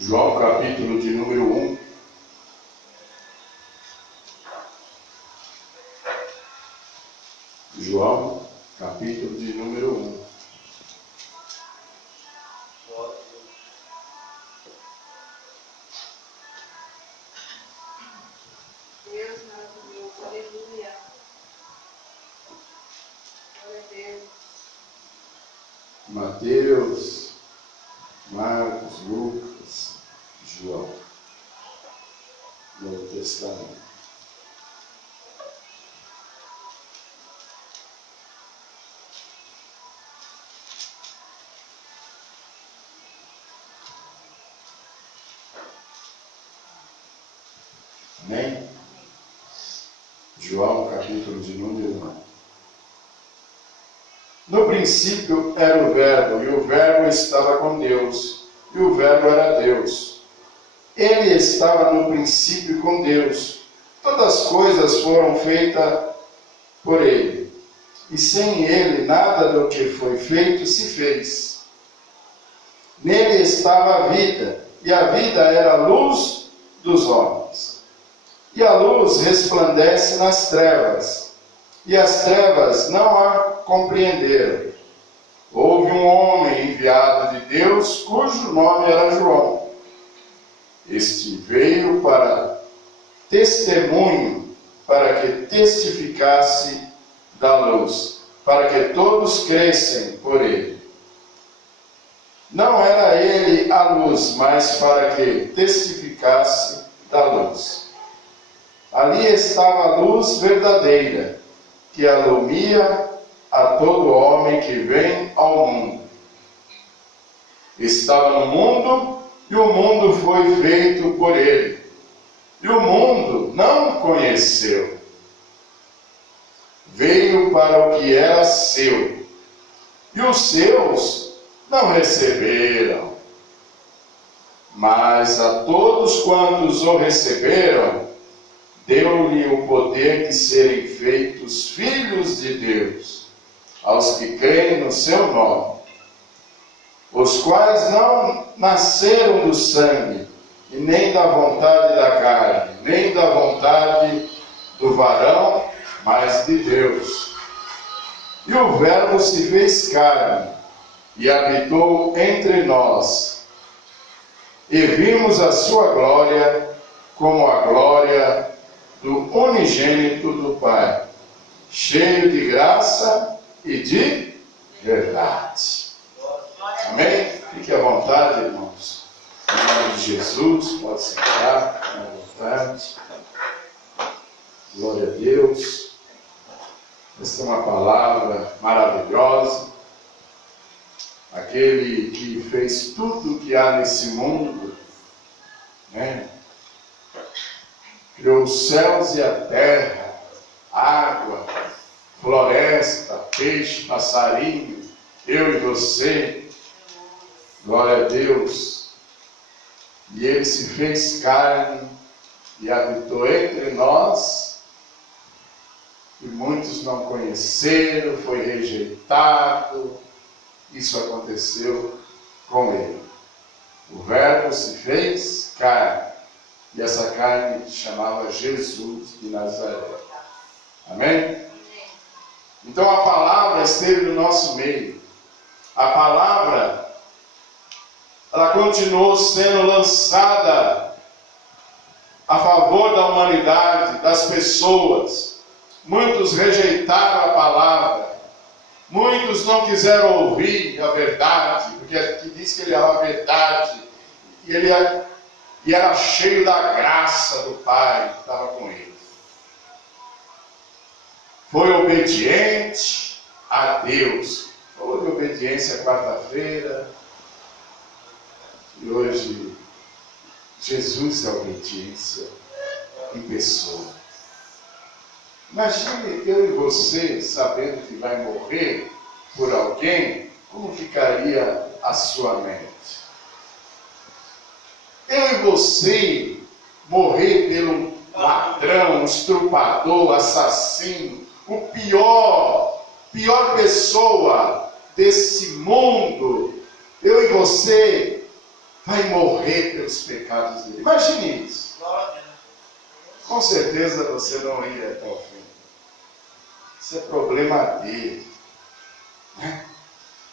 João, capítulo de número 1. João, capítulo de número 1. Deus maravilhoso, aleluia. Glória a Deus. Mateus, Marcos, Lucas, João. Novo Testamento. Amém? João, capítulo de número 1. No princípio era o Verbo, e o Verbo estava com Deus, e o Verbo era Deus. Ele estava no princípio com Deus. Todas as coisas foram feitas por ele, e sem ele nada do que foi feito se fez. Nele estava a vida, e a vida era a luz dos homens. E a luz resplandece nas trevas, e as trevas não a compreenderam. Houve um homem enviado de Deus, cujo nome era João. Este veio para testemunho, para que testificasse da luz, para que todos crescem por ele. Não era ele a luz, mas para que testificasse da luz. Ali estava a luz verdadeira, que alumia a todo homem que vem ao mundo. Estava no mundo, e o mundo foi feito por ele, e o mundo não o conheceu. Veio para o que era seu, e os seus não receberam. Mas a todos quantos o receberam, deu-lhe o poder de serem feitos filhos de Deus, aos que creem no seu nome, os quais não nasceram do sangue, e nem da vontade da carne, nem da vontade do varão, mas de Deus. E o Verbo se fez carne, e habitou entre nós, e vimos a sua glória, como a glória do unigênito do Pai, cheio de graça e de verdade. Amém? Fique à vontade, irmãos. Em nome de Jesus, pode sentar, à vontade. Glória a Deus. Esta é uma palavra maravilhosa. Aquele que fez tudo o que há nesse mundo, né? Criou os céus e a terra, água, floresta, peixe, passarinho, eu e você. Glória a Deus. E ele se fez carne e habitou entre nós. E muitos não conheceram, foi rejeitado. Isso aconteceu com ele. O Verbo se fez carne. E essa carne chamava Jesus de Nazaré. Amém? Então a palavra esteve no nosso meio. A palavra, ela continuou sendo lançada a favor da humanidade, das pessoas. Muitos rejeitaram a palavra. Muitos não quiseram ouvir a verdade, porque aqui diz que ele era a verdade. E era cheio da graça do Pai que estava com ele. Foi obediente a Deus. Falou de obediência quarta-feira. E hoje, Jesus é obediência em pessoa. Imagine eu e você sabendo que vai morrer por alguém, como ficaria a sua mente? Eu e você morrer pelo ladrão, estrupador, assassino, o pior pessoa desse mundo, eu e você vai morrer pelos pecados dele. Imagine isso. Com certeza você não ia até o fim. Isso é problema dele.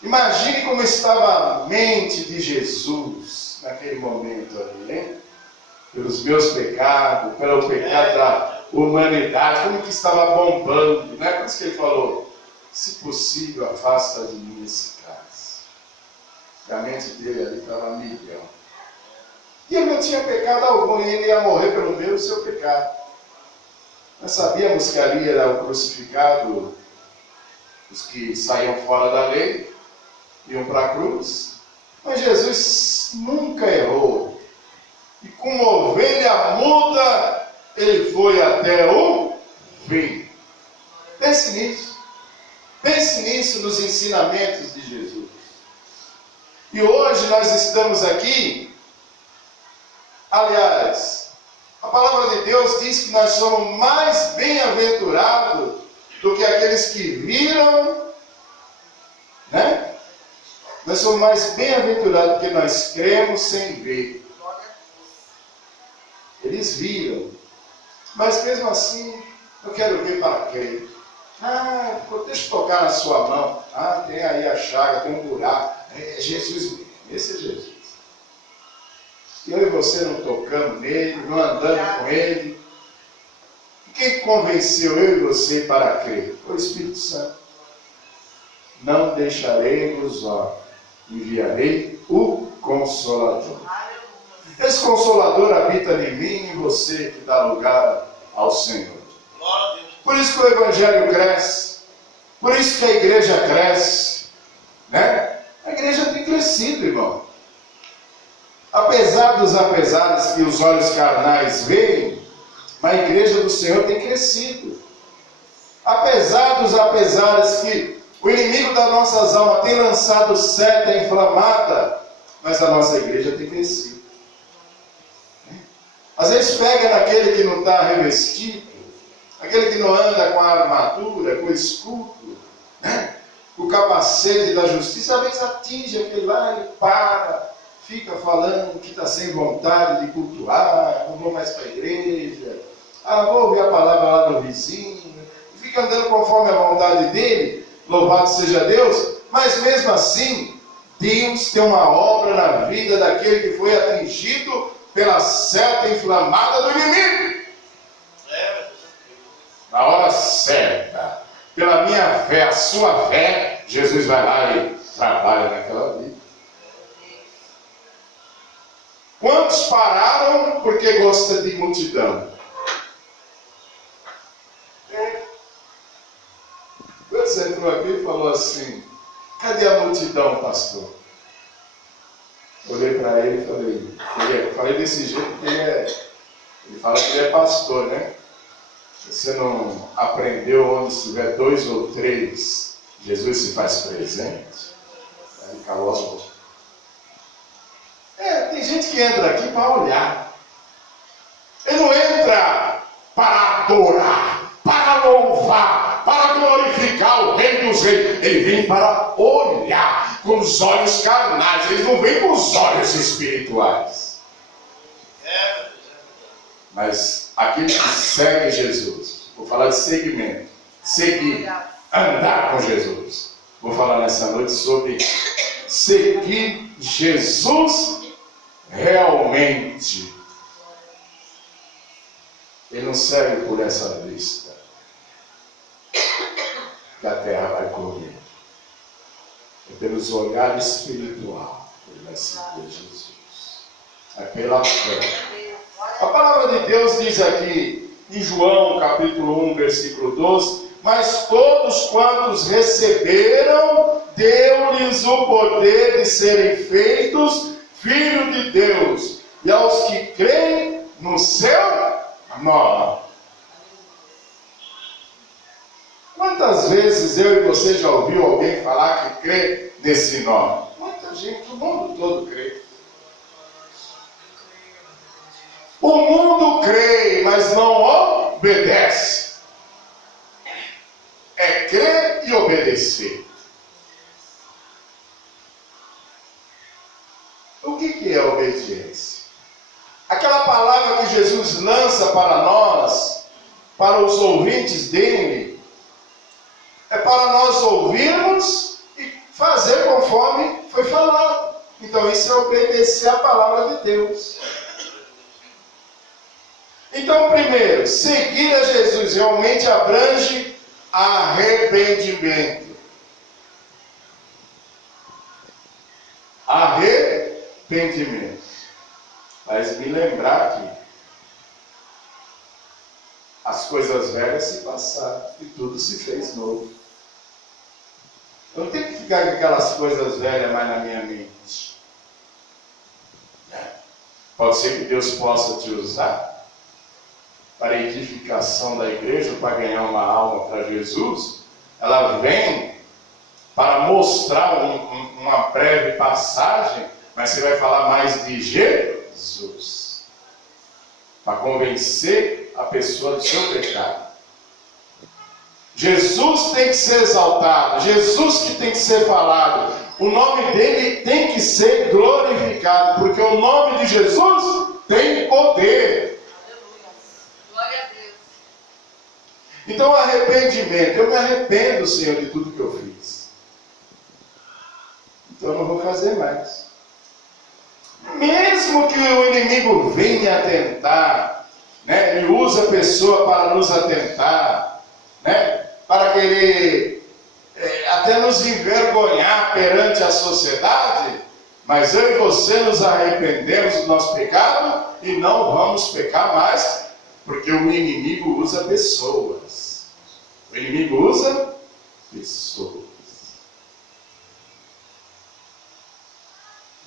Imagine como estava a mente de Jesus naquele momento ali, hein? Pelos meus pecados, pelo pecado da humanidade, como que estava bombando, né? Por isso que ele falou, se possível, afasta de mim esse cálice. A mente dele ali estava a milhão. E ele não tinha pecado algum, e ele ia morrer pelo meu e o seu pecado. Nós sabíamos que ali era o crucificado, os que saíam fora da lei, iam para a cruz. Mas Jesus nunca errou. E como ovelha muda, ele foi até o fim. Pense nisso. Pense nisso nos ensinamentos de Jesus. E hoje nós estamos aqui, aliás, a palavra de Deus diz que nós somos mais bem-aventurados do que aqueles que viram, né? Nós somos mais bem-aventurados porque nós cremos sem ver. Eles viram, mas mesmo assim, eu quero ver para crer. Ah, deixa eu tocar na sua mão. Ah, tem aí a chaga, tem um buraco. É Jesus mesmo, esse é Jesus. E eu e você não tocamos nele, não andamos com ele. Quem convenceu eu e você para crer? Foi o Espírito Santo. Não deixarei nos órfãos, enviarei o Consolador. Esse Consolador habita em mim e em você, que dá lugar ao Senhor. Por isso que o Evangelho cresce, por isso que a igreja cresce, né? A igreja tem crescido, irmão. Apesar dos apesares que os olhos carnais veem, a igreja do Senhor tem crescido. Apesar dos apesares que o inimigo das nossas almas tem lançado seta inflamada, mas a nossa igreja tem crescido. Às vezes pega naquele que não está revestido, aquele que não anda com a armadura, com o escudo, né? Com o capacete da justiça, às vezes atinge aquele lá, ele para, fica falando que está sem vontade de cultuar, não vou mais para a igreja, vou ouvir a palavra lá do vizinho, e fica andando conforme a vontade dele, louvado seja Deus, mas mesmo assim, Deus tem uma obra na vida daquele que foi atingido pela seta inflamada do inimigo. Na hora certa, pela minha fé, a sua fé, Jesus vai lá e trabalha naquela vida. Quantos pararam porque gosta de multidão? Quando você entrou aqui e falou assim, cadê a multidão, pastor? Olhei para ele e falei desse jeito porque ele fala que ele é pastor, né? Você não aprendeu onde estiver 2 ou 3, Jesus se faz presente? Aí calou a boca. Tem gente que entra aqui para olhar. Ele não entra para adorar, para louvar, para glorificar o Rei dos Reis. Ele vem para olhar com os olhos carnais. Ele não vem com os olhos espirituais. Mas aquele que segue Jesus, vou falar de segmento, seguir, andar com Jesus. Vou falar nessa noite sobre seguir Jesus realmente. Ele não segue por essa vista que a terra vai correr. É pelos olhares espiritual que ele vai seguir Jesus. É pela fé. A palavra de Deus diz aqui em João capítulo 1, versículo 12: mas todos quantos receberam, deu-lhes o poder de serem feitos filhos de Deus, e aos que creem no seu nome. Quantas vezes eu e você já ouviu alguém falar que crê nesse nome? Muita gente, o mundo todo crê. O mundo crê, mas não obedece. É crer e obedecer. O que é obediência? Aquela palavra que Jesus lança para nós, para os ouvintes dele, é para nós ouvirmos e fazer conforme foi falado. Então isso é obedecer a palavra de Deus. Então, primeiro, seguir a Jesus realmente abrange arrependimento. Arrependimento. Faz me lembrar que as coisas velhas se passaram e tudo se fez novo. Eu não tenho que ficar com aquelas coisas velhas mais na minha mente. Pode ser que Deus possa te usar para a edificação da igreja, para ganhar uma alma para Jesus. Ela vem para mostrar uma breve passagem, mas você vai falar mais de Jesus, para convencer a pessoa do seu pecado. Jesus tem que ser exaltado, Jesus que tem que ser falado, o nome dele tem que ser glorificado, porque o nome de Jesus tem poder. Glória a Deus. Então, arrependimento. Eu me arrependo, Senhor, de tudo que eu fiz. Então, eu não vou fazer mais. Mesmo que o inimigo venha atentar, né? Ele usa a pessoa para nos atentar, né? Para querer até nos envergonhar perante a sociedade, mas eu e você nos arrependemos do nosso pecado e não vamos pecar mais, porque o inimigo usa pessoas. O inimigo usa pessoas.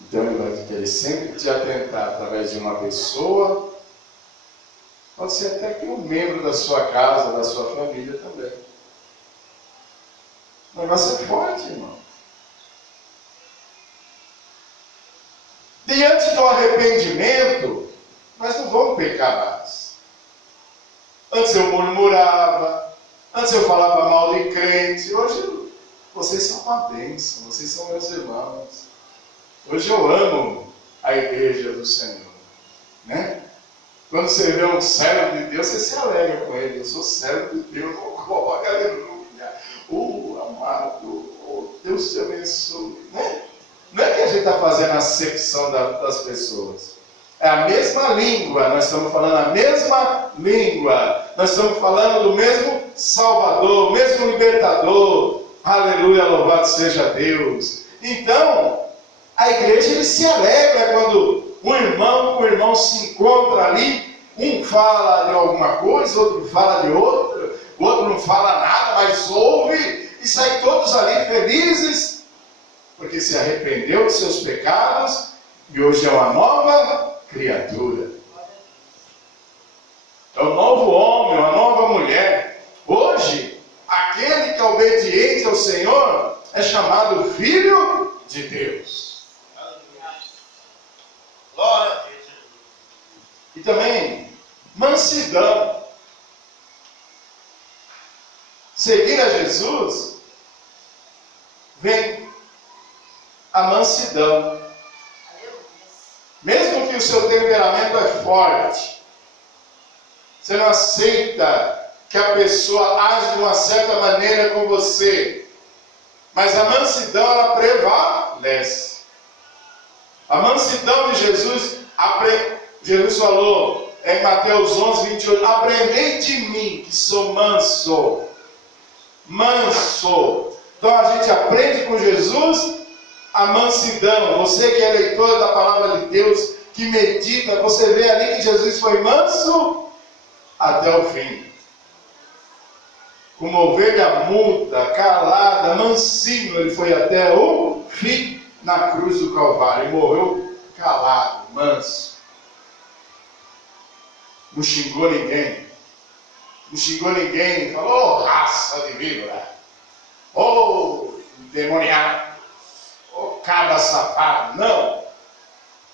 Então ele vai querer sempre te atentar através de uma pessoa, pode ser até que um membro da sua casa, da sua família também. O negócio é forte, irmão. Diante do arrependimento, nós não vamos pecar mais. Antes eu murmurava, antes eu falava mal de crente, hoje vocês são uma bênção, vocês são meus irmãos. Hoje eu amo a igreja do Senhor, né? Quando você vê um servo de Deus, você se alegra com ele. Eu sou servo de Deus, oh glória, aleluia. Amado, oh, Deus te abençoe, né? Não é que a gente está fazendo a acepção das pessoas. É a mesma língua, nós estamos falando a mesma língua. Nós estamos falando do mesmo Salvador, mesmo Libertador. Aleluia, louvado seja Deus. Então, a igreja ele se alegra quando um irmão com o irmão se encontra ali. Um fala de alguma coisa, outro fala de outra, o outro não fala nada, mas ouve e sai todos ali felizes, porque se arrependeu dos seus pecados e hoje é uma nova criatura. É um novo homem, uma nova mulher. Hoje, aquele que é obediente ao Senhor é chamado Filho de Deus. Glória a Deus. E também, mansidão. Seguir a Jesus, vem a mansidão. Mesmo que o seu temperamento é forte, você não aceita que a pessoa age de uma certa maneira com você, mas a mansidão ela prevalece. A mansidão de Jesus, Jesus falou em Mateus 11, 28, aprendei de mim que sou manso. Manso. Então a gente aprende com Jesus a mansidão. Você que é leitor da palavra de Deus, que medita, você vê ali que Jesus foi manso até o fim. Como ovelha muda, calada, mansinho, ele foi até o fim na cruz do Calvário. E morreu calado, manso. Não xingou ninguém. Não xingou ninguém. Falou, oh, raça de víbora. Oh, demoniado. Oh, cabra safado. Não.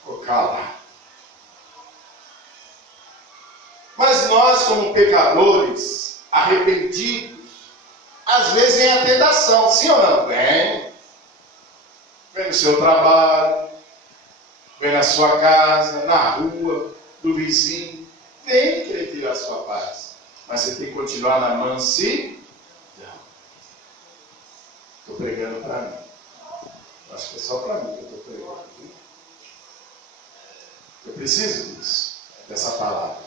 Ficou calado. Mas nós, como pecadores, arrependidos, às vezes vem a tentação. Sim ou não? Vem. Vem no seu trabalho. vem na sua casa, na rua, do vizinho, vem querer tirar a sua paz. Mas você tem que continuar na mansidão. Estou pregando para mim. Acho que é só para mim que eu estou pregando. Eu preciso disso, dessa palavra.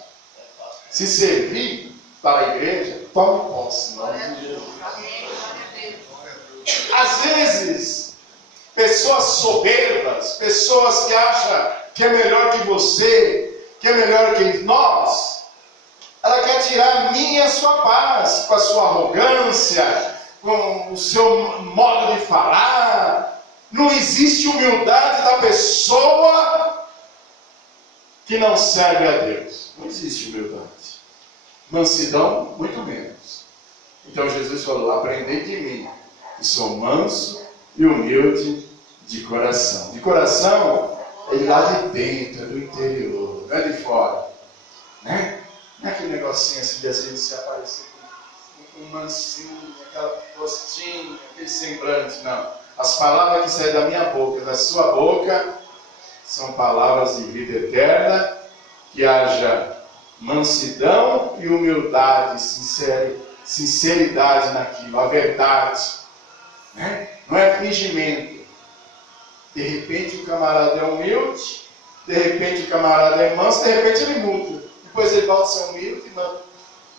Se servir para a igreja, tome posse, em nome de Jesus. Às vezes, pessoas soberbas, pessoas que acham que é melhor que você, que é melhor que nós, ela quer tirar a minha e a sua paz, com a sua arrogância, com o seu modo de falar. Não existe humildade da pessoa que não serve a Deus. Não existe humildade. Mansidão, muito menos. Então Jesus falou, aprendei de mim, que sou manso e humilde de coração. De coração é lá de dentro, é do interior, não é de fora. Né? Não é aquele negocinho assim de às vezes se aparecer com um mansinho, aquela postinha, aquele semblante, não. As palavras que saem da minha boca, da sua boca, são palavras de vida eterna, que haja mansidão e humildade, sinceridade naquilo, a verdade. Né? Não é fingimento. De repente o camarada é humilde, de repente o camarada é manso, de repente ele muda. Depois ele volta a ser humilde e manda.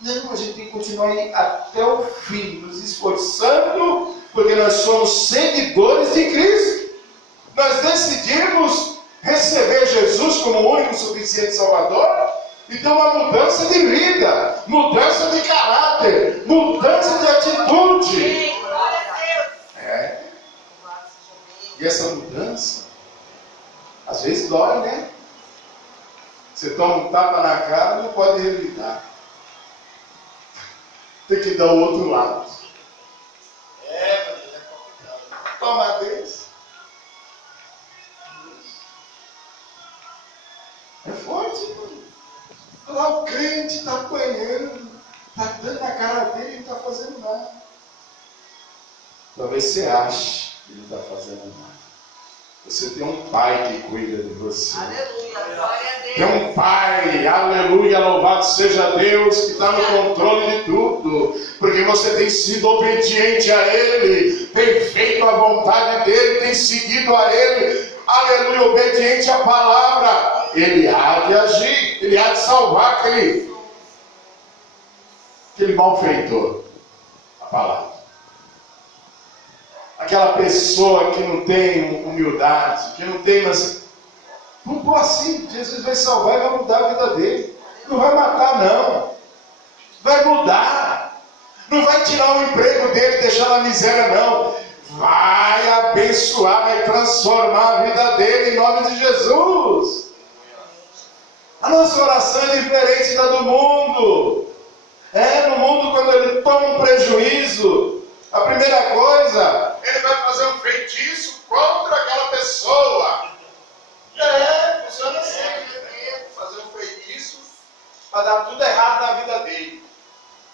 Não, a gente tem que continuar aí até o fim, nos esforçando, porque nós somos seguidores de Cristo. Nós decidimos receber Jesus como o único suficiente Salvador, então uma mudança de vida, mudança de caráter, mudança de atitude. É. E essa mudança, às vezes dói, né? Você toma um tapa na cara, não pode revidar. Tem que dar o outro lado. É complicado. Toma desse. É forte, mano. Lá o crente está apanhando, está dando na cara dele e não está fazendo nada. Talvez você ache que não está fazendo nada. Você tem um pai que cuida de você. Aleluia, glória a Deus. Tem um pai, aleluia, louvado seja Deus, que está no controle de tudo. Porque você tem sido obediente a Ele, tem feito a vontade dEle, tem seguido a Ele. Aleluia, obediente à palavra. Ele há de agir, Ele há de salvar aquele malfeitor. A palavra. Aquela pessoa que não tem humildade, que não tem, mas não pô assim, Jesus vai salvar e vai mudar a vida dele. Não vai matar, não. Vai mudar. Não vai tirar o emprego dele e deixar na miséria, não. Vai abençoar, vai transformar a vida dele em nome de Jesus. A nossa oração é diferente da do mundo. No mundo, quando ele toma um prejuízo, a primeira coisa, ele vai fazer um feitiço contra aquela pessoa. Funciona assim. Fazer um feitiço para dar tudo errado na vida dele.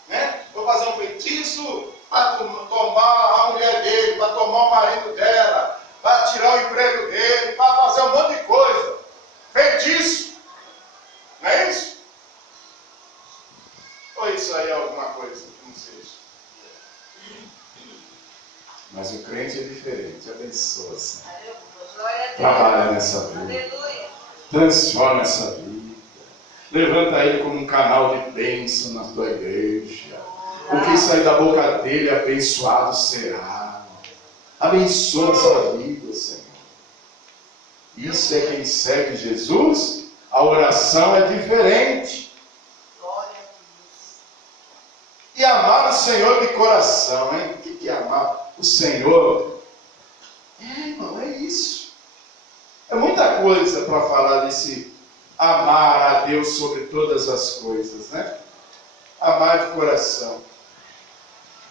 Né? Vou fazer um feitiço para tomar a mulher dele, para tomar o marido dela, para tirar o emprego dele, para fazer um monte de coisa. Feitiço. Não é isso? Ou isso aí é alguma coisa que não seja? Mas o crente é diferente, abençoa, Senhor. Trabalha nessa vida. Aleluia. Transforma essa vida. Levanta ele como um canal de bênção na tua igreja. O que sair da boca dele, abençoado será. Abençoa a sua vida, Senhor. Isso é quem segue Jesus. A oração é diferente. E amar o Senhor de coração, hein? O que é amar o Senhor? Irmão, é isso. É muita coisa para falar desse amar a Deus sobre todas as coisas, né? Amar de coração.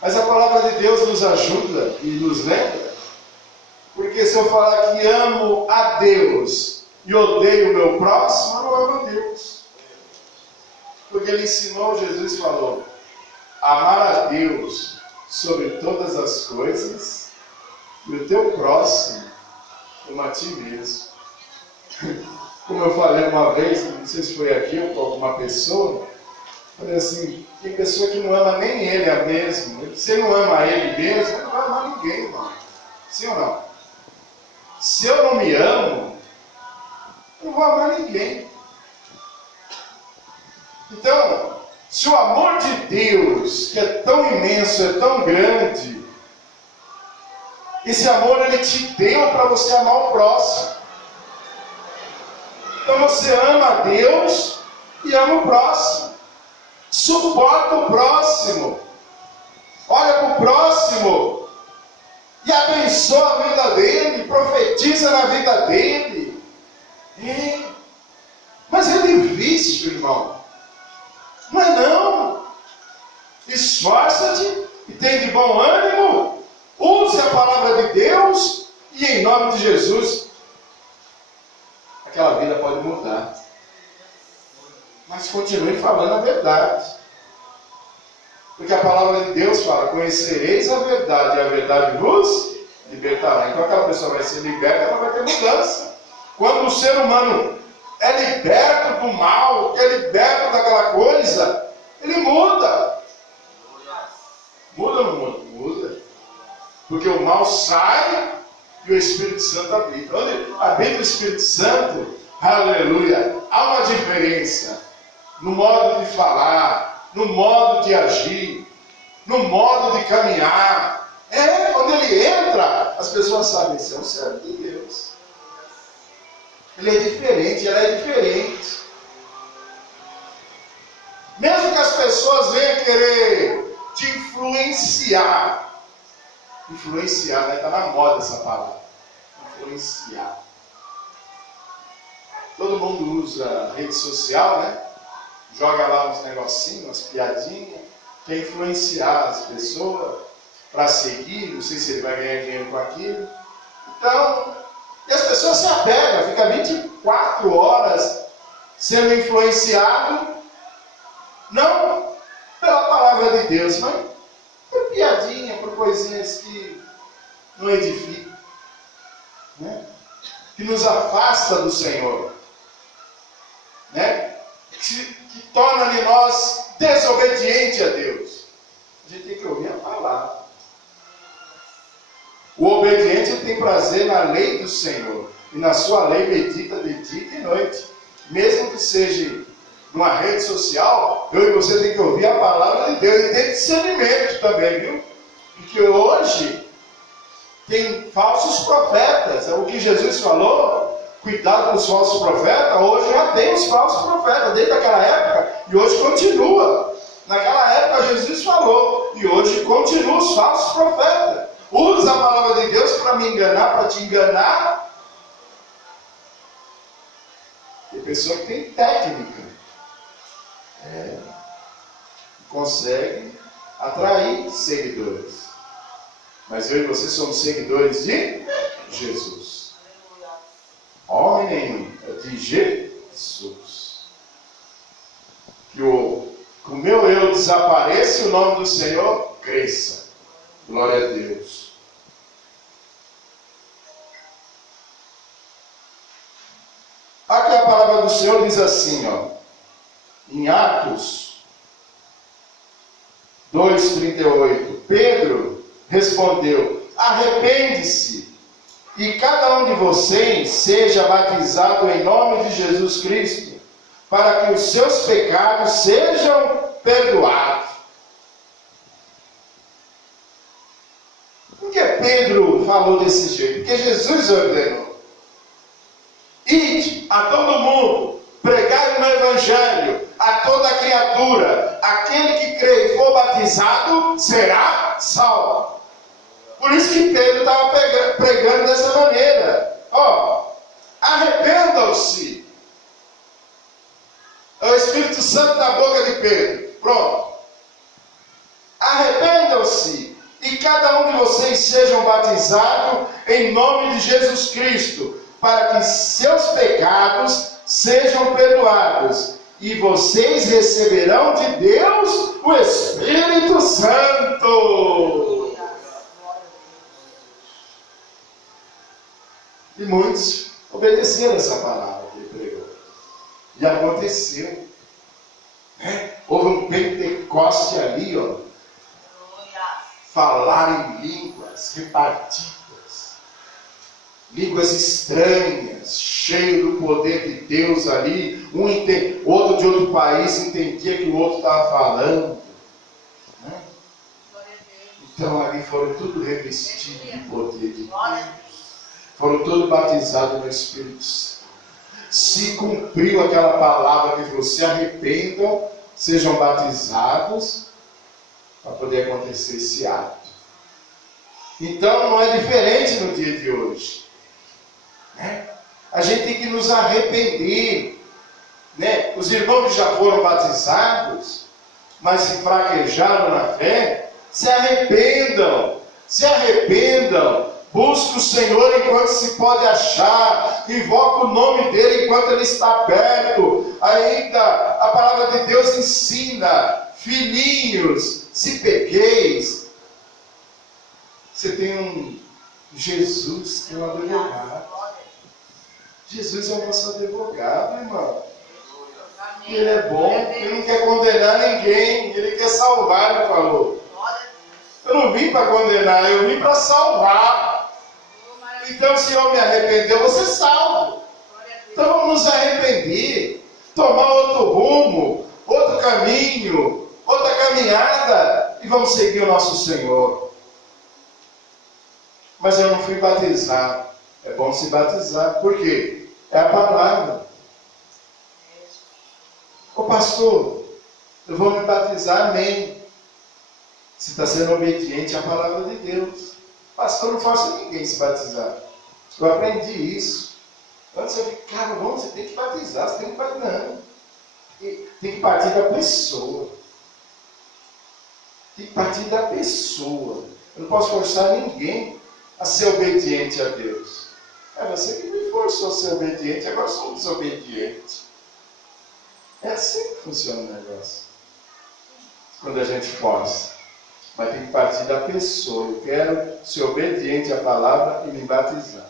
Mas a palavra de Deus nos ajuda e nos lembra. Porque se eu falar que amo a Deus e odeio o meu próximo, eu não amo a Deus. Porque ele ensinou, Jesus falou, amar a Deus sobre todas as coisas e o teu próximo como a ti mesmo. Como eu falei uma vez, não sei se foi aqui ou com alguma pessoa, falei assim, tem pessoa que não ama nem ele a mesmo. Se não ama ele mesmo, ele não vai amar ninguém, irmão. Sim ou não? Se eu não me amo, eu não vou amar ninguém. Então, se o amor de Deus, que é tão imenso, é tão grande, esse amor ele te deu para você amar o próximo. Então você ama a Deus e ama o próximo. Suporta o próximo. Olha para o próximo e abençoa a vida dele, profetiza na vida dele. Mas é difícil, irmão. Não é não. Esforça-te e tem de bom ânimo. Use a palavra de Deus e em nome de Jesus aquela vida pode mudar. Mas continue falando a verdade. Porque a palavra de Deus fala, conhecereis a verdade e a verdade vos libertará. Então aquela pessoa vai ser liberta, ela vai ter mudança. Quando o ser humano é liberto do mal, é liberto daquela coisa, ele muda. Muda ou não muda? Muda. Porque o mal sai e o Espírito Santo habita. Onde habita o Espírito Santo, aleluia, há uma diferença no modo de falar, no modo de agir, no modo de caminhar. Quando ele entra, as pessoas sabem, esse é um servo de Deus. Ele é diferente, ela é diferente. Mesmo que as pessoas venham querer te influenciar, né? Está na moda essa palavra. Influenciar. Todo mundo usa rede social, né? Joga lá uns negocinhos, umas piadinhas, quer influenciar as pessoas para seguir, não sei se ele vai ganhar dinheiro com aquilo. Então, e as pessoas se apegam, fica 24 horas sendo influenciado, não pela palavra de Deus, mas por piadinha, por coisinhas que não edificam, né? Que nos afasta do Senhor, né? Que torna de nós desobediente a Deus. A gente tem que ouvir a palavra. O obediente tem prazer na lei do Senhor, e na sua lei medita de dia e noite. Mesmo que seja numa rede social, eu e você tem que ouvir a palavra de Deus, e ter discernimento também, viu? Porque hoje tem falsos profetas. É o que Jesus falou, cuidado com os falsos profetas. Hoje já tem os falsos profetas, desde aquela época, e hoje continua. Naquela época Jesus falou, e hoje continua os falsos profetas. Usa a palavra de Deus para me enganar, para te enganar. Tem pessoa que tem técnica. Consegue atrair seguidores. Mas eu e você somos seguidores de Jesus. Homem nenhum, é de Jesus. Que o meu eu desapareça e o nome do Senhor cresça. Glória a Deus. Aqui a palavra do Senhor diz assim, em Atos 2:38, Pedro respondeu, arrepende-se e cada um de vocês seja batizado em nome de Jesus Cristo, para que os seus pecados sejam perdoados. Por que Pedro falou desse jeito? Porque Jesus ordenou. Ide a todo mundo, pregai no Evangelho a toda criatura. Aquele que crê e for batizado será salvo. Por isso que Pedro estava pregando dessa maneira. Arrependam-se. É o Espírito Santo na boca de Pedro. Pronto. Arrependam-se e cada um de vocês sejam batizados em nome de Jesus Cristo, para que seus pecados sejam perdoados, e vocês receberão de Deus o Espírito Santo. E muitos obedeceram essa palavra. aconteceu. Houve um Pentecoste ali, ó. Falar em línguas repartidas, línguas estranhas, cheio do poder de Deus ali. Outro de outro país entendia que o outro estava falando. Então ali foram tudo revestidos de poder de Deus. Foram todos batizados no Espírito Santo. Se cumpriu aquela palavra que falou: se arrependam, sejam batizados, para poder acontecer esse ato. Então não é diferente no dia de hoje. A gente tem que nos arrepender. Os irmãos que já foram batizados, mas se fraquejaram na fé, se arrependam. Se arrependam. Busque o Senhor enquanto se pode achar. Invoca o nome dEle enquanto Ele está perto. Ainda a palavra de Deus ensina: filhinhos, se pequeis. Você tem um Jesus que é um advogado. Jesus é o nosso advogado, irmão. Ele é bom, Ele não quer condenar ninguém, Ele quer salvar, Ele falou. Eu não vim para condenar, eu vim para salvar. Então, se eu me arrepender, eu vou ser salvo. Então vamos nos arrepender, tomar outro rumo, outro caminho, outra caminhada, e vamos seguir o nosso Senhor. Mas eu não fui batizado. É bom se batizar. Por quê? É a palavra. Ô pastor, eu vou me batizar, amém. Você está sendo obediente à palavra de Deus. Pastor, não faça ninguém se batizar. Eu aprendi isso. Antes eu fiquei, cara, você tem que batizar, você tem que batizar. Não. Tem que partir da pessoa. Tem que partir da pessoa. Eu não posso forçar ninguém a ser obediente a Deus. É você que me forçou a ser obediente, agora eu sou desobediente. É assim que funciona o negócio. Quando a gente força. Mas tem que partir da pessoa. Eu quero ser obediente à palavra e me batizar.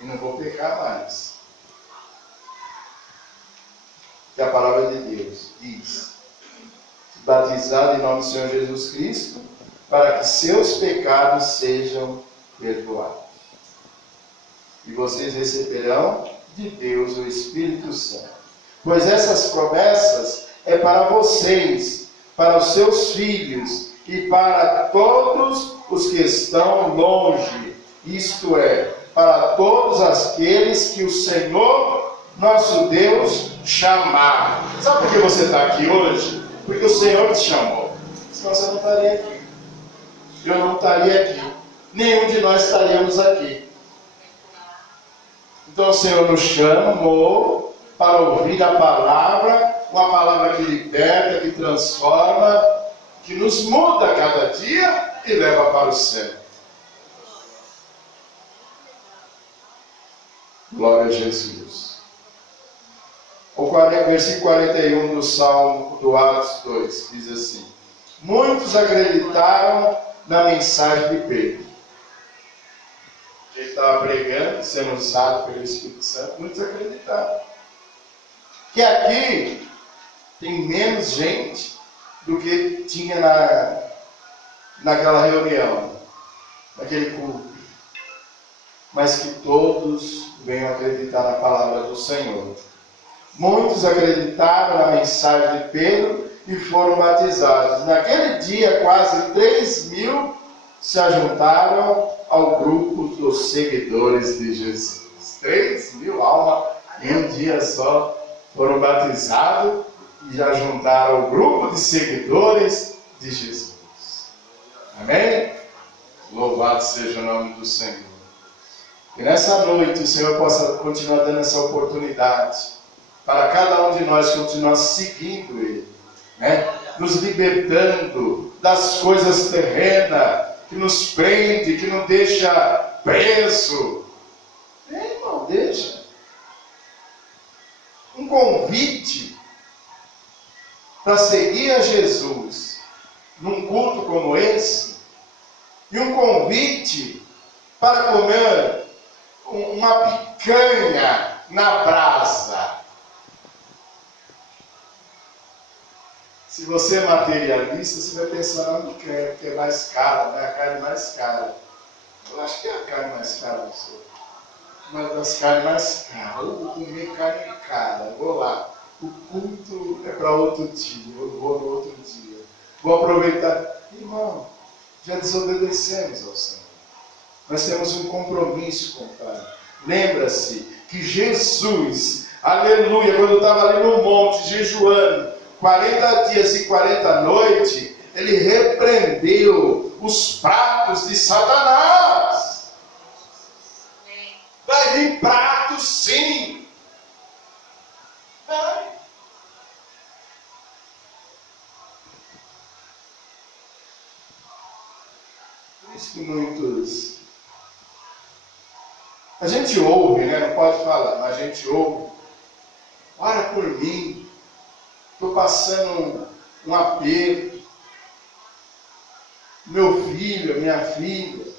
E não vou pecar mais. Que a palavra de Deus diz: batizado em nome do Senhor Jesus Cristo, para que seus pecados sejam perdoados. E vocês receberão de Deus o Espírito Santo. Pois essas promessas é para vocês, para os seus filhos e para todos os que estão longe, isto é, para todos aqueles que o Senhor, nosso Deus, chamar. Sabe por que você está aqui hoje? Porque o Senhor te chamou. Senão você não estaria aqui. Eu não estaria aqui. Nenhum de nós estaríamos aqui. Então o Senhor nos chamou para ouvir a palavra, uma palavra que liberta, que transforma, que nos muda a cada dia e leva para o céu. Glória a Jesus. O versículo 41 do Salmo do Atos 2 diz assim: muitos acreditaram na mensagem de Pedro. Ele estava pregando, sendo usado pelo Espírito Santo, muitos acreditaram. Que aqui tem menos gente do que tinha naquela reunião, naquele culto. Mas que todos venham acreditar na palavra do Senhor. Muitos acreditaram na mensagem de Pedro e foram batizados. Naquele dia, quase 3.000 se ajuntaram ao grupo dos seguidores de Jesus. 3.000 almas em um dia só foram batizados e já juntaram ao grupo de seguidores de Jesus. Amém? Louvado seja o nome do Senhor. Que nessa noite o Senhor possa continuar dando essa oportunidade para cada um de nós continuar seguindo Ele, né? Nos libertando das coisas terrenas que nos prende, que não deixa preso. Irmão, deixa. Um convite para seguir a Jesus num culto como esse, e um convite para comer uma picanha na brasa. Se você é materialista, você vai pensar no que é mais caro, né? A carne mais cara. Eu acho que é a carne mais cara, não sei. Uma das carnes mais caras. Eu vou comer carne cara. Vou lá. O culto é para outro dia. Eu vou no outro dia. Vou aproveitar. Irmão, já desobedecemos ao Senhor. Nós temos um compromisso com o Pai. Lembra-se que Jesus, aleluia, quando estava ali no monte jejuando, 40 dias e 40 noites, ele repreendeu os pratos de Satanás. Vai vir pratos, sim. Vai. Por isso que muitos... A gente ouve, né? Não pode falar, mas a gente ouve. Ora por mim. Estou passando um aperto. Meu filho, minha filha.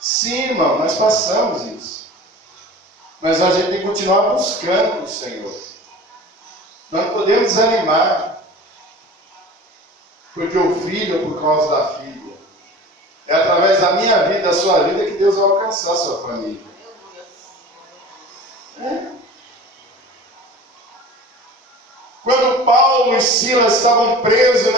Sim, irmão, nós passamos isso. Mas a gente tem que continuar buscando o Senhor. Nós não podemos desanimar. Porque o filho é por causa da filha. É através da minha vida, da sua vida, que Deus vai alcançar a sua família. É. Quando Paulo e Silas estavam presos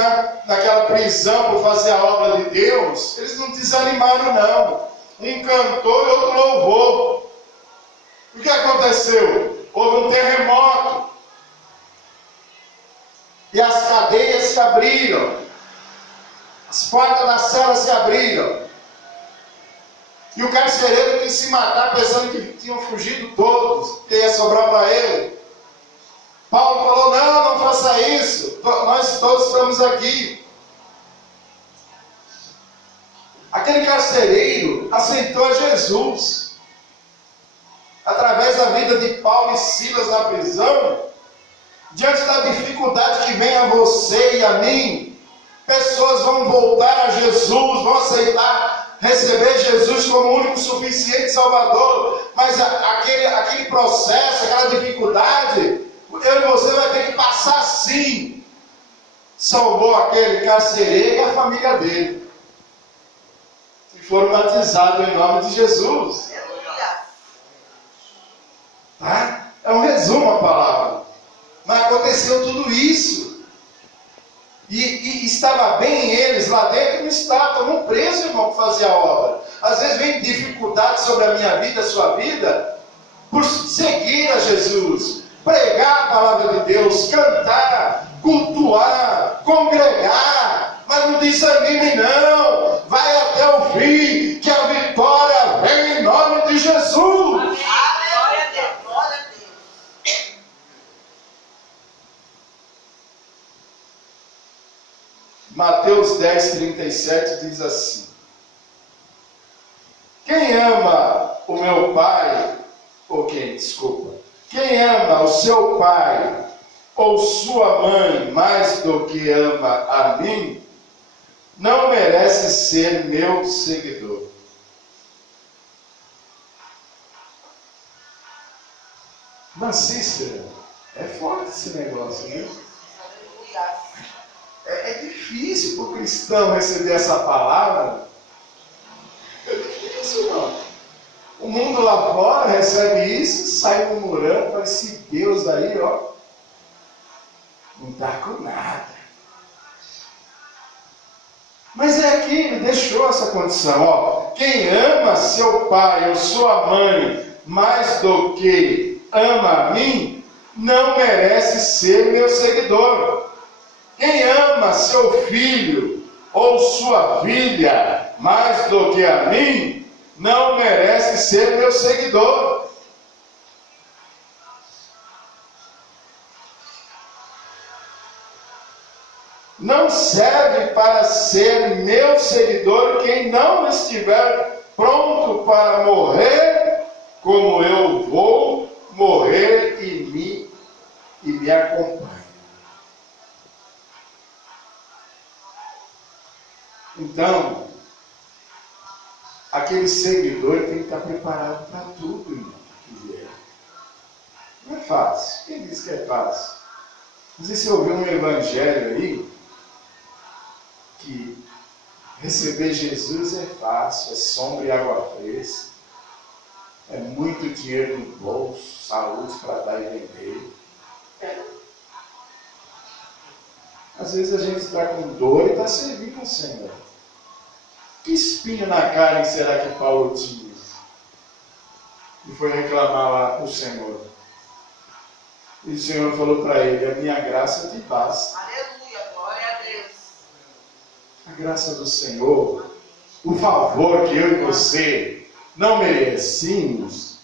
naquela prisão por fazer a obra de Deus, eles não desanimaram não. Um cantou e outro louvou. O que aconteceu? Houve um terremoto. E as cadeias se abriram. As portas da cela se abriram. E o carcereiro quis se matar pensando que tinham fugido todos, que ia sobrar para ele. Paulo falou, não faça isso. Nós todos estamos aqui. Aquele carcereiro aceitou a Jesus. Através da vida de Paulo e Silas na prisão, diante da dificuldade que vem a você e a mim, pessoas vão voltar a Jesus, vão aceitar, receber Jesus como único suficiente Salvador. Mas aquele processo, aquela dificuldade, eu e você vai ter que passar sim. Salvou aquele carcereiro e a família dele. E foram batizados em nome de Jesus. Tá? É um resumo a palavra. Mas aconteceu tudo isso. E estava bem eles lá dentro, não estavam presos, irmão, para fazer a obra. Às vezes vem dificuldade sobre a minha vida, a sua vida, por seguir a Jesus, pregar a palavra de Deus, cantar, cultuar, congregar, mas não desanime não, vai até o fim, que a vitória vem em nome de Jesus. Amém. Glória a Deus, glória a Deus. Mateus 10:37 diz assim: quem ama o meu pai, quem ama o seu pai ou sua mãe mais do que ama a mim, não merece ser meu seguidor. Mas, Cícera, é forte esse negócio, viu? É difícil para o cristão receber essa palavra. É difícil, não. O mundo lá fora recebe isso, sai murmurando, fala, esse Deus aí, ó, não está com nada. Mas é aqui, ele deixou essa condição, ó. Quem ama seu pai ou sua mãe mais do que ama a mim, não merece ser meu seguidor. Quem ama seu filho ou sua filha mais do que a mim, não merece ser meu seguidor. Não serve para ser meu seguidor quem não estiver pronto para morrer, como eu vou morrer e me acompanha. Então, aquele seguidor tem que estar preparado para tudo, irmão, que vier. Não é fácil. Quem diz que é fácil? Não sei se você ouviu um evangelho aí, que receber Jesus é fácil, é sombra e água fresca, é muito dinheiro no bolso, saúde para dar e vender. Às vezes a gente está com dor e está servindo o Senhor. Que espinho na carne será que Paulo tinha? E foi reclamar lá com o Senhor. E o Senhor falou para ele: a minha graça te basta. Aleluia, glória a Deus. A graça do Senhor, o favor que eu e você não merecíamos,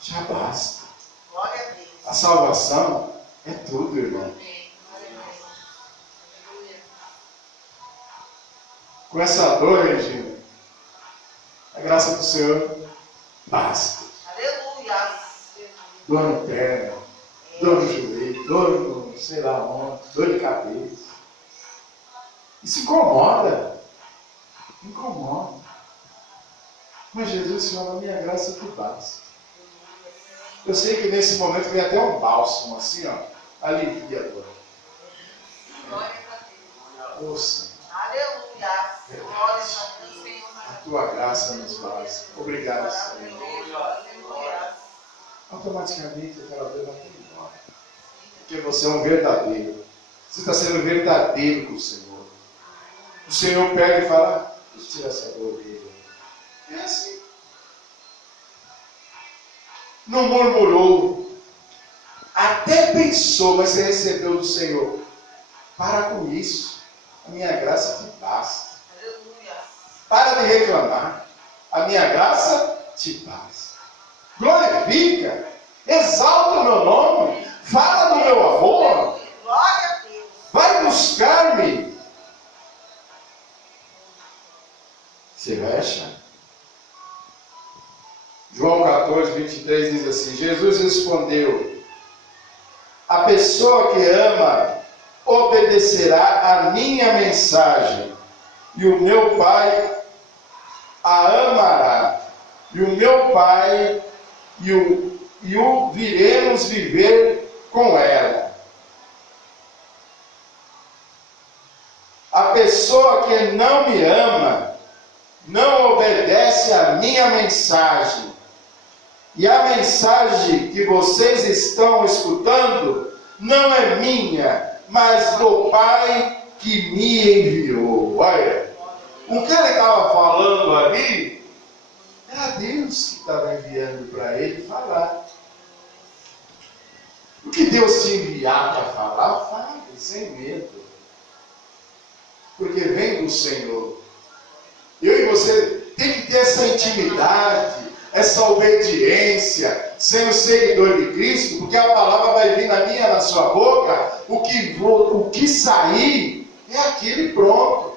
já basta. Glória a Deus. A salvação é tudo, irmão. Com essa dor, Regina, a graça do Senhor basta. Aleluia. Dor no pé, dor no joelho, dor no sei lá onde, dor de cabeça. Isso incomoda. Incomoda. Mas Jesus fala: minha graça te basta. Eu sei que nesse momento vem até um bálsamo assim, ó. Alivia a dor. Glória a Deus. Ô Senhor, Aleluia. Glória a Deus, Senhor. a tua graça nos basta. Obrigado, Senhor. Aleluia. Automaticamente aquela dor vai embora. Porque você é um verdadeiro. Você está sendo verdadeiro com o Senhor. O Senhor pega e fala: deixa eu tirar essa dor dele. É assim. Não murmurou. Até pensou, mas você recebeu do Senhor. Para com isso. A minha graça te basta. Aleluia. Para de reclamar. A minha graça te basta. Glorifica. Exalta o meu nome. Fala do meu amor. Glória a Deus. Vai buscar-me. Você vai achar. João 14, 23 diz assim: Jesus respondeu: a pessoa que ama obedecerá a minha mensagem, e o meu Pai a amará, e o meu Pai e o viremos viver com ela. A pessoa que não me ama não obedece a minha mensagem. E a mensagem que vocês estão escutando não é minha, mas do Pai que me enviou. Olha, o que ele estava falando ali, era Deus que estava enviando para ele falar. O que Deus te enviar para falar, fale, sem medo. Porque vem do Senhor. Eu e você tem que ter essa intimidade, essa obediência, sendo seguidor de Cristo, porque a palavra vai vir na minha e na sua boca, o que sair é aquilo e pronto.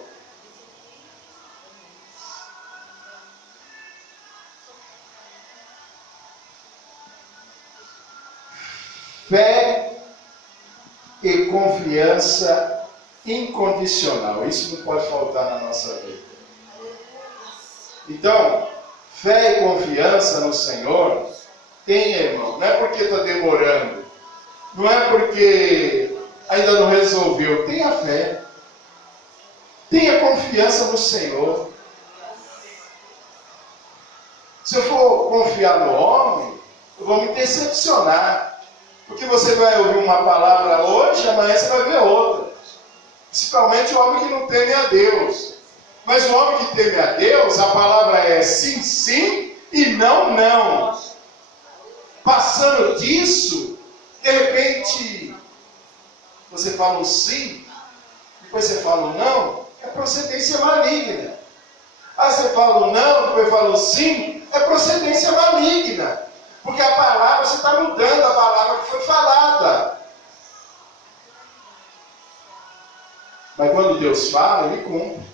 Fé e confiança incondicional, isso não pode faltar na nossa vida. Então, fé e confiança no Senhor, tem, irmão, não é porque está demorando, não é porque ainda não resolveu, tenha fé, tenha confiança no Senhor. Se eu for confiar no homem, eu vou me decepcionar, porque você vai ouvir uma palavra hoje, amanhã você vai ver outra, principalmente o homem que não teme a Deus. Mas o homem que teme a Deus, a palavra é sim, sim e não, não. Passando disso, de repente, você fala um sim, depois você fala um não, é procedência maligna. Aí você fala um não, depois fala um sim, é procedência maligna. Porque a palavra, você está mudando a palavra que foi falada. Mas quando Deus fala, Ele cumpre.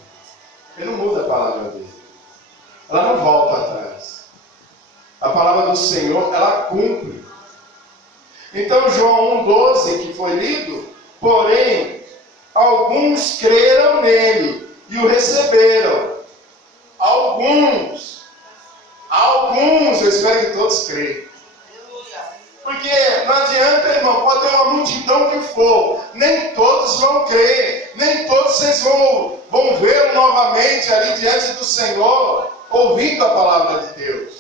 Ele não muda a palavra dele. Ela não volta atrás. A palavra do Senhor, ela cumpre. Então, João 1,12, que foi lido, porém, alguns creram nele e o receberam. Alguns, eu espero que todos creiam. Porque Porque não adianta, irmão, pode ter uma multidão que for, nem todos vão crer, nem todos vocês vão ver novamente ali diante do Senhor, ouvindo a palavra de Deus.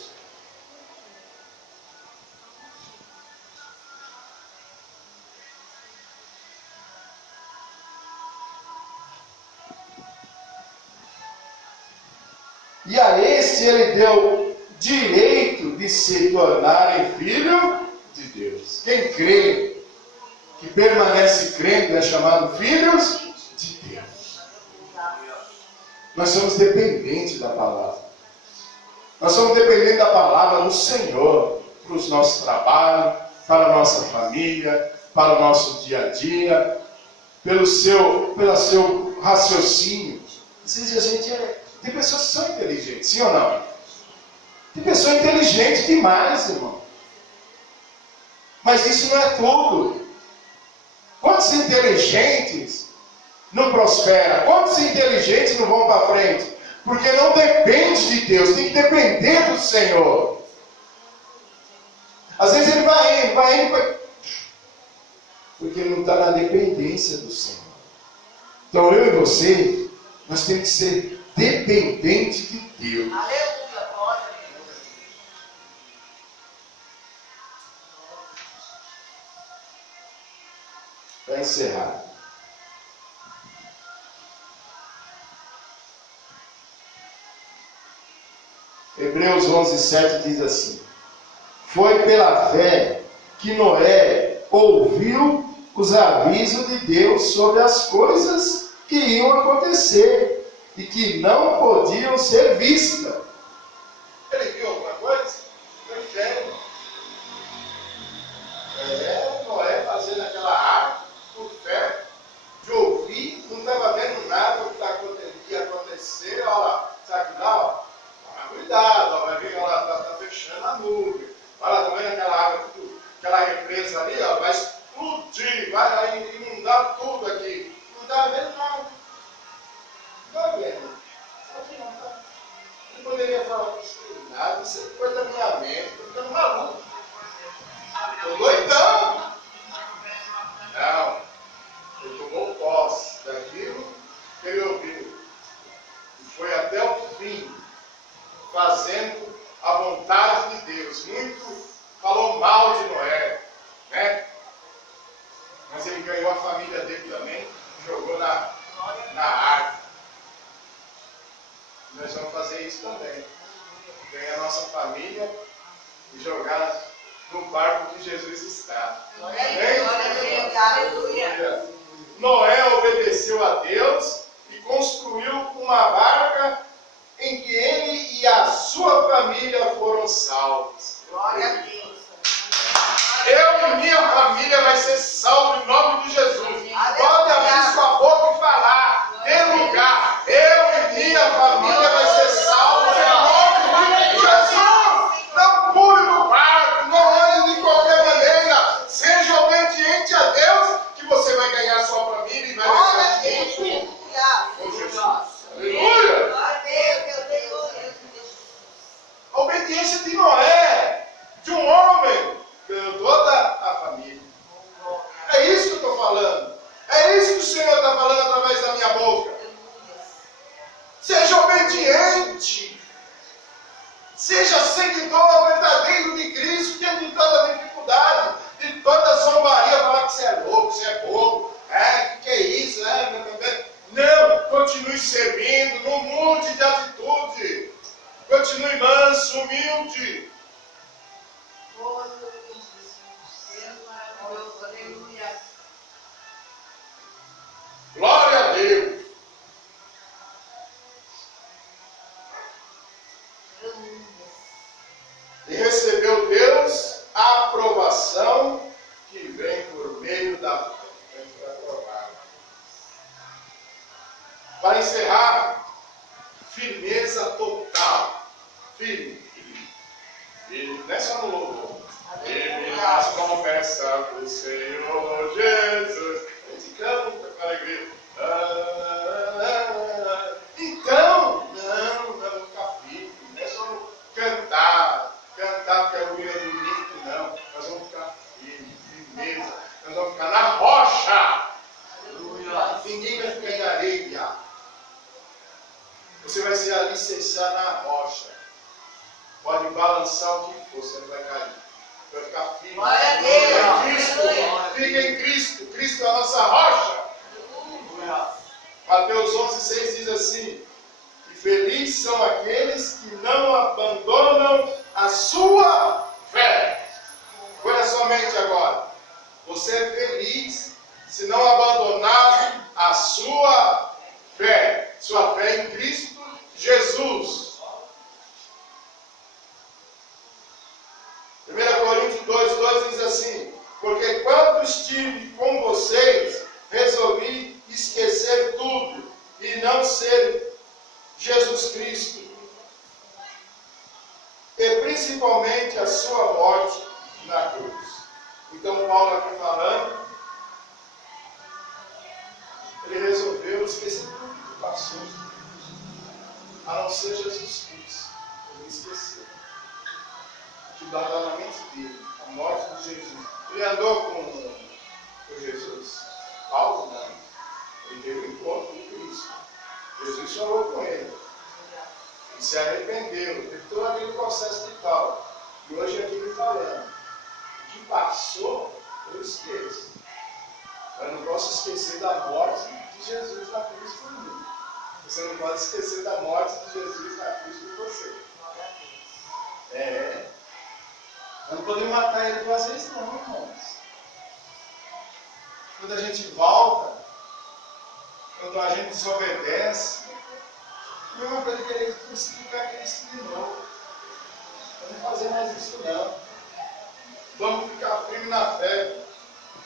E a este ele deu direito de se tornarem filho de Deus. Quem crê, que permanece crendo, é chamado filhos de Deus. Nós somos dependentes da palavra. Nós somos dependentes da palavra do Senhor para os nossos trabalhos, para a nossa família, para o nosso dia a dia, pelo seu raciocínio. Vocês, a gente tem pessoas que são inteligentes, sim ou não? Tem pessoas inteligentes demais, irmão. Mas isso não é tudo. Quantos inteligentes não prosperam? Quantos inteligentes não vão para frente? Porque não depende de Deus, tem que depender do Senhor. Às vezes ele vai indo, porque ele não está na dependência do Senhor. Então eu e você, nós temos que ser dependentes de Deus. Aleluia, glória a Deus. Para encerrar. Hebreus 11:7 diz assim: foi pela fé que Noé ouviu os avisos de Deus sobre as coisas que iam acontecer e que não podiam ser vistas. Ele viu alguma coisa? Foi fé. Noé fazendo aquela arca por fé, de ouvir, não estava vendo nada do que ia acontecer. Olha lá, sabe que não? Cuidado, ó, vai ver que ela está fechando a nuvem. Olha, tá vendo aquela água, aquela represa ali, ó, vai explodir, vai inundar tudo aqui. Não está vendo nada. Não está vendo. Não poderia falar nada, isso é coisa da minha mente, estou ficando maluco. Estou doidão. Não, ele tomou posse daquilo que ele ouviu. E foi até o fim, fazendo a vontade de Deus. Muito falou mal de Noé, né? Mas ele ganhou a família dele também, jogou na arca. Nós vamos fazer isso também. Ganhar a nossa família e jogar no barco que Jesus está. Aleluia. Noé obedeceu a Deus e construiu uma barca em que ele e a sua família foram salvos. Glória a Deus. Eu e minha família vai ser salvo em nome de Jesus. Pode abrir sua boca e falar. Dê lugar. Eu e minha família vai ser salvo em nome de Jesus. Não pule no barco. Não ande de qualquer maneira. Seja obediente a Deus, que você vai ganhar a sua família e vai ganhar com Jesus. Aleluia. A obediência de Noé, de um homem, ganhou toda a família. É isso que eu estou falando. É isso que o Senhor está falando através da minha boca. Seja obediente. Seja seguidor verdadeiro de Cristo, diante de toda dificuldade, de toda zombaria, falar que você é louco, você é bobo. Que é isso? Não, continue servindo, não mude de atitude. Continue manso, humilde. Glória a Deus. E recebeu Deus a aprovação que vem por meio da fé. Para encerrar, firmeza total. Firme. Não é só no louvor. Firme nas promessas do Senhor Jesus. A gente canta para a igreja. Então, não ficar firme. Não é só cantar porque a orgulho é bonito, não. Nós vamos ficar rocha. Ninguém vai ficar em areia. Você vai se alicerçar na rocha. Pode balançar o que for, você não vai cair. Vai ficar firme. Glória a Deus. Cristo. Fica em Cristo. Cristo é a nossa rocha. Mateus 11:6 diz assim: que felizes são aqueles que não abandonam a sua fé. Põe na sua mente agora. Você é feliz se não abandonar a sua fé. Sua fé em Cristo Jesus. 1 Coríntios 2:2 diz assim: porque quando estive com vocês, resolvi esquecer tudo e não ser Jesus Cristo, e principalmente a sua morte na cruz. Então Paulo aqui falando, ele resolveu esquecer tudo que passou, a não ser Jesus Cristo. Ele esqueceu. Que dá na mente dele, a morte de Jesus. Ele andou com Jesus? Paulo não. Ele teve um encontro com Cristo. Jesus falou com ele. Ele se arrependeu. Teve todo aquele processo de Paulo. E hoje aqui ele falando. O que passou, eu esqueço. Mas não posso esquecer da morte de Jesus na cruz por mim. Você não pode esquecer da morte de Jesus na cruz por você. Nós não podemos matar ele duas vezes não, irmãos. Quando a gente volta, quando a gente desobedece, a mesma coisa que querer crucificar Cristo de novo. Vamos fazer mais isso não. Vamos ficar firme na fé.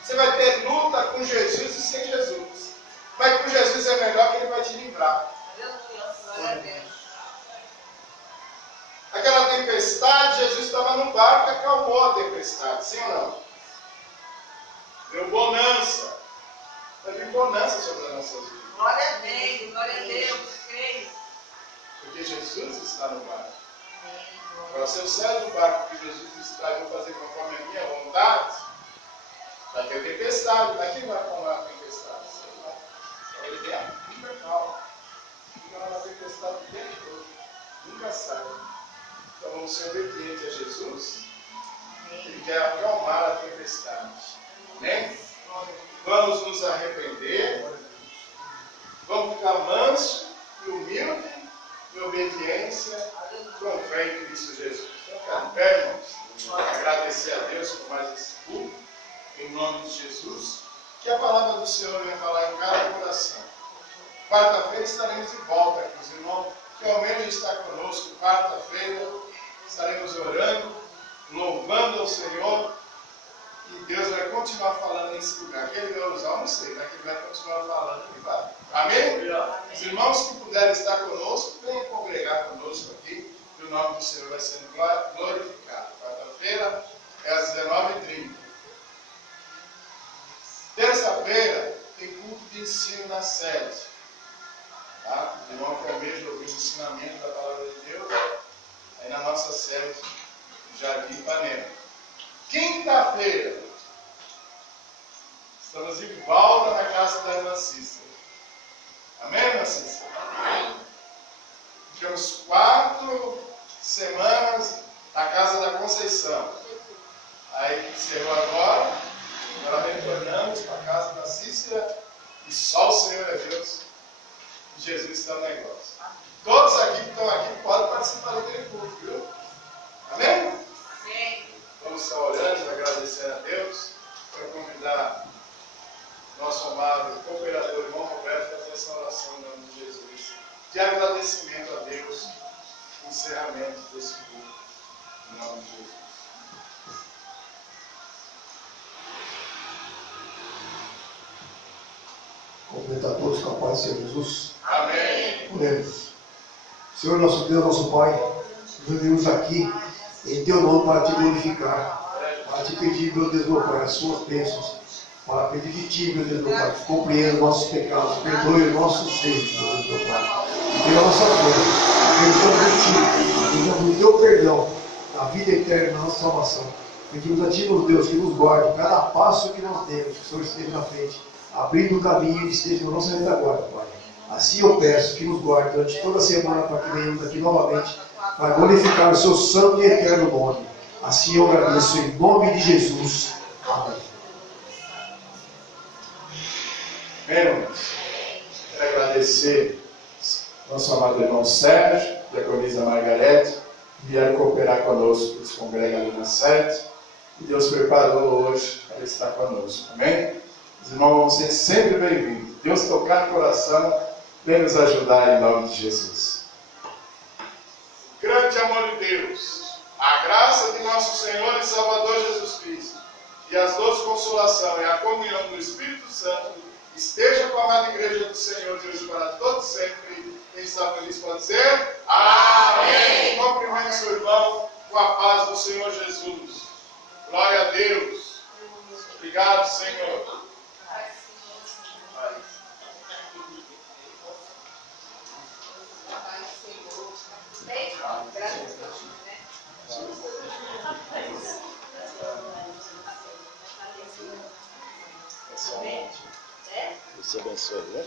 Você vai ter luta com Jesus e sem Jesus. Mas com Jesus é melhor que ele vai te livrar. Glória a Deus. Aquela tempestade, Jesus estava no barco e acalmou a tempestade, sim ou não? Deu bonança. Vai vir bonança sobre as nossas vidas. Glória a Deus. Glória a Deus. Creio. Porque Jesus está no barco. Agora, se eu sair do barco que Jesus está e vou fazer conforme a minha vontade, vai ter tempestade. Mas quem vai acalmar a tempestade? Ele tem a nunca calma. Fica na tempestade o tempo todo. Nunca sai. Então vamos ser obedientes a Jesus. Ele quer acalmar a tempestade. Amém? Vamos nos arrepender. Vamos ficar manso e humilde em obediência com fé em Cristo Jesus. Então, ficar de pé, irmãos. Agradecer a Deus por mais esse culto. Em nome de Jesus. Que a palavra do Senhor venha falar em cada coração. Quarta-feira estaremos de volta aqui, os irmãos. Que ao menos está conosco. Quarta-feira estaremos orando, louvando ao Senhor. E Deus vai continuar falando nesse lugar. Quem ele vai usar, eu não sei, mas que ele vai continuar falando, ele vai. Amém? Os irmãos que puderem estar conosco, venham congregar conosco aqui. E o nome do Senhor vai sendo glorificado. Quarta-feira é às 19h30. Terça-feira tem culto de ensino na sede. Tá? Os irmãos que almejam ouvir o ensinamento da palavra de Deus, aí na nossa sede, Jardim Ipanema. Quinta-feira, estamos de volta na casa da irmã Cícera. Amém, irmã Cícera? Amém. Ficamos 4 semanas na casa da Conceição. Aí encerrou agora retornamos para a casa da Cícera e só o Senhor é Deus. E Jesus está no negócio. Todos aqui que estão aqui podem participar daquele culto, viu? Amém? Sim. Vamos estar orando, agradecendo a Deus. Quero convidar nosso amado cooperador, irmão Roberto, a fazer essa oração em nome de Jesus. De agradecimento a Deus, encerramento desse culto, em nome de Jesus. Completar todos com a paz do Senhor Jesus. Amém. Oremos. Senhor, nosso Deus, nosso Pai, nos reunimos aqui em Teu nome para Te glorificar, para Te pedir, meu Deus, meu Pai, as Suas bênçãos, para pedir de Ti, meu Deus, meu Pai, que compreenda nossos pecados, perdoe os nossos erros, meu Deus, meu Pai, e dê a nossa força, acreditando em Ti, acreditando no Teu perdão, na vida eterna, na nossa salvação. Pedimos a Ti, meu Deus, que nos guarde cada passo que nós demos, que o Senhor esteja na frente, abrindo o caminho e esteja na nossa retaguarda, Pai. Assim eu peço que nos guarde durante toda a semana para que venhamos aqui novamente para glorificar o Seu santo e eterno nome. Assim eu agradeço em nome de Jesus. Amém. Irmãos, quero agradecer nosso amado irmão Sérgio, diaconisa Margarete, que vieram cooperar conosco, que se congrega ali na sede, e Deus preparou hoje para estar conosco, amém? Os irmãos vão ser sempre bem-vindos. Deus tocar no coração, vem nos ajudar em nome de Jesus. Grande amor de Deus, a graça de nosso Senhor e Salvador Jesus Cristo, e as doces consolação e a comunhão do Espírito Santo esteja com a amada igreja do Senhor de hoje para todos sempre. Quem está feliz pode dizer amém. Cumprimente seu irmão com a paz do Senhor Jesus. Glória a Deus. Obrigado, Senhor. Deus te abençoe, né?